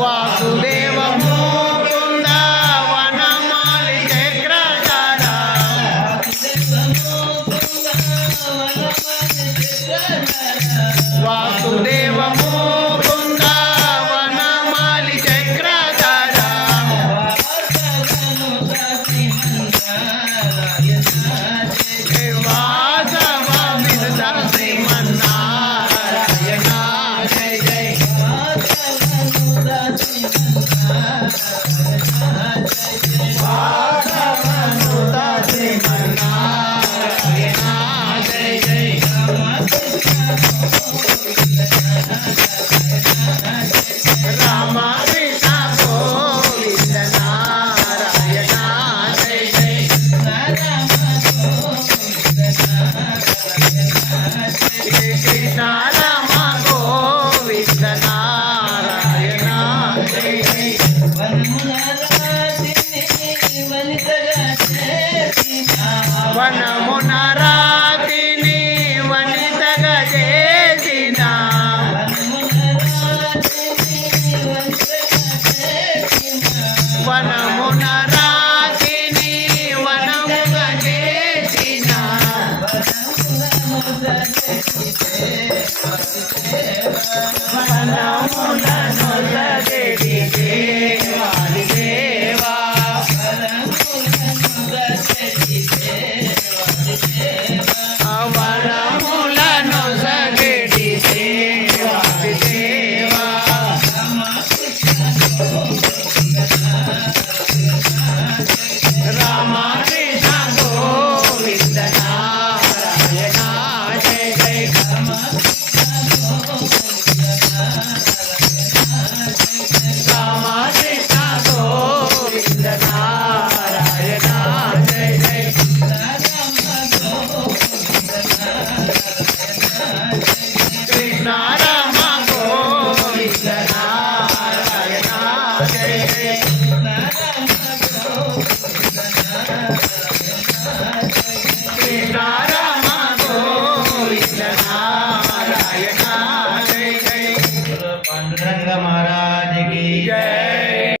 వాసుదేవ ముకుంద వనమాలి చక్రధార వాసుదేవ ముకుంద వనమాలి చక్రధార వాసవ వినుత శ్రీమన్నారాయణ జయ జయ వాసవనుత శ్రీమన్నారాయణ జయ జయ రామ కృష్ణ గోవింద నారాయణ జయ జయ కృష్ణ రామ గోవింద నారాయణ జయ జయ వనమున రాతిని వనితగా చేసిన వనమున రాతిని వనముగా చేసిన వనములను